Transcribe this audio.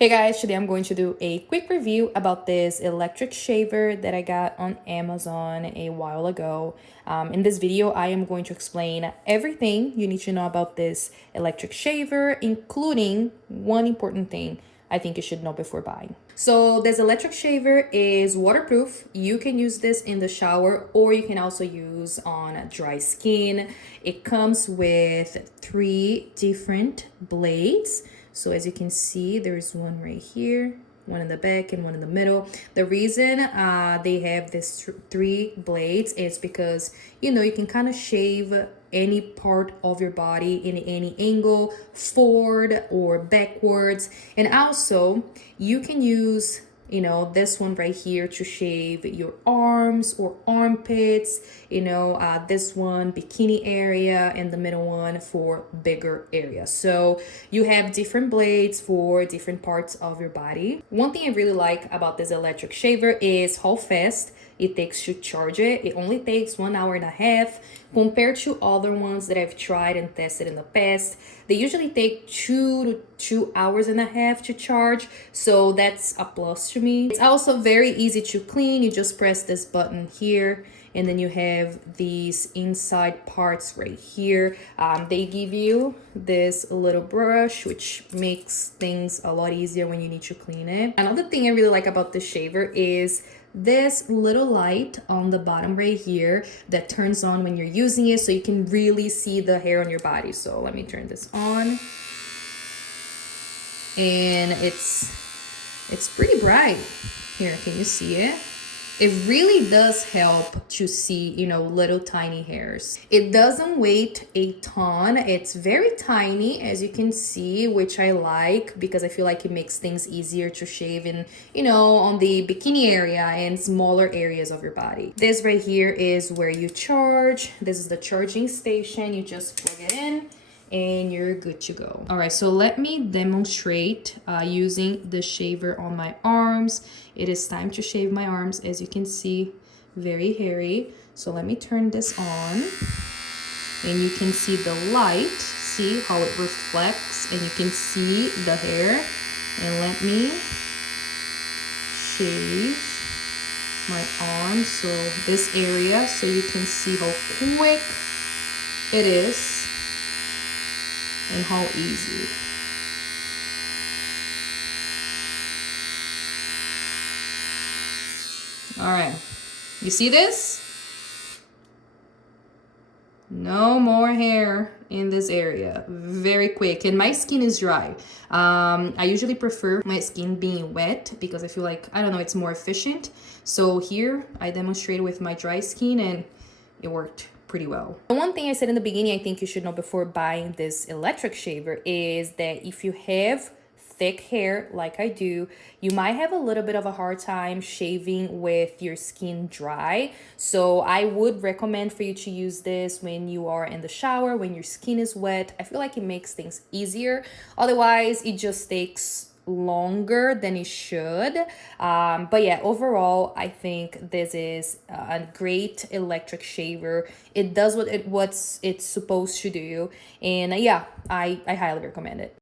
Hey guys, today I'm going to do a quick review about this electric shaver that I got on Amazon a while ago. In this video, I am going to explain everything you need to know about this electric shaver, including one important thing I think you should know before buying. So this electric shaver is waterproof. You can use this in the shower or you can also use on dry skin. It comes with 3 different blades. So as you can see, there's one right here, one in the back and one in the middle. The reason they have this 3 blades is because, you can kind of shave any part of your body in any angle, forward or backwards. And also you can use this one right here to shave your arms or armpits, this one bikini area, and the middle one for bigger areas. So you have different blades for different parts of your body. One thing I really like about this electric shaver is how fast it takes to charge it. It only takes 1.5 hours compared to other ones that I've tried and tested in the past. They usually take 2 to 2.5 hours to charge, so that's a plus to me. It's also very easy to clean. You just press this button here and then you have these inside parts right here. They give you this little brush, which makes things a lot easier when you need to clean it. Another thing I really like about the shaver is this little light on the bottom right here that turns on when you're using it, so you can really see the hair on your body. So let me turn this on, and it's pretty bright. Here, can you see it? It really does help to see, little tiny hairs. It doesn't weigh a ton. It's very tiny, as you can see, which I like because I feel like it makes things easier to shave in, on the bikini area and smaller areas of your body. This right here is where you charge. This is the charging station. You just plug it in and you're good to go. All right, so let me demonstrate using the shaver on my arms. It is time to shave my arms. As you can see, very hairy. So let me turn this on and you can see the light. See how it reflects and you can see the hair. And let me shave my arm, so this area, so you can see how quick it is and how easy. All right, you see this? No more hair in this area. Very quick, and my skin is dry. I usually prefer my skin being wet because I feel like, I don't know, it's more efficient. So here I demonstrated with my dry skin and it worked pretty well. The one thing I said in the beginning I think you should know before buying this electric shaver is that if you have thick hair like I do, you might have a little bit of a hard time shaving with your skin dry. So I would recommend for you to use this when you are in the shower, when your skin is wet. I feel like it makes things easier. Otherwise, it just takes longer than it should. But yeah, overall I think this is a great electric shaver. It does what it's supposed to do, and yeah, I highly recommend it.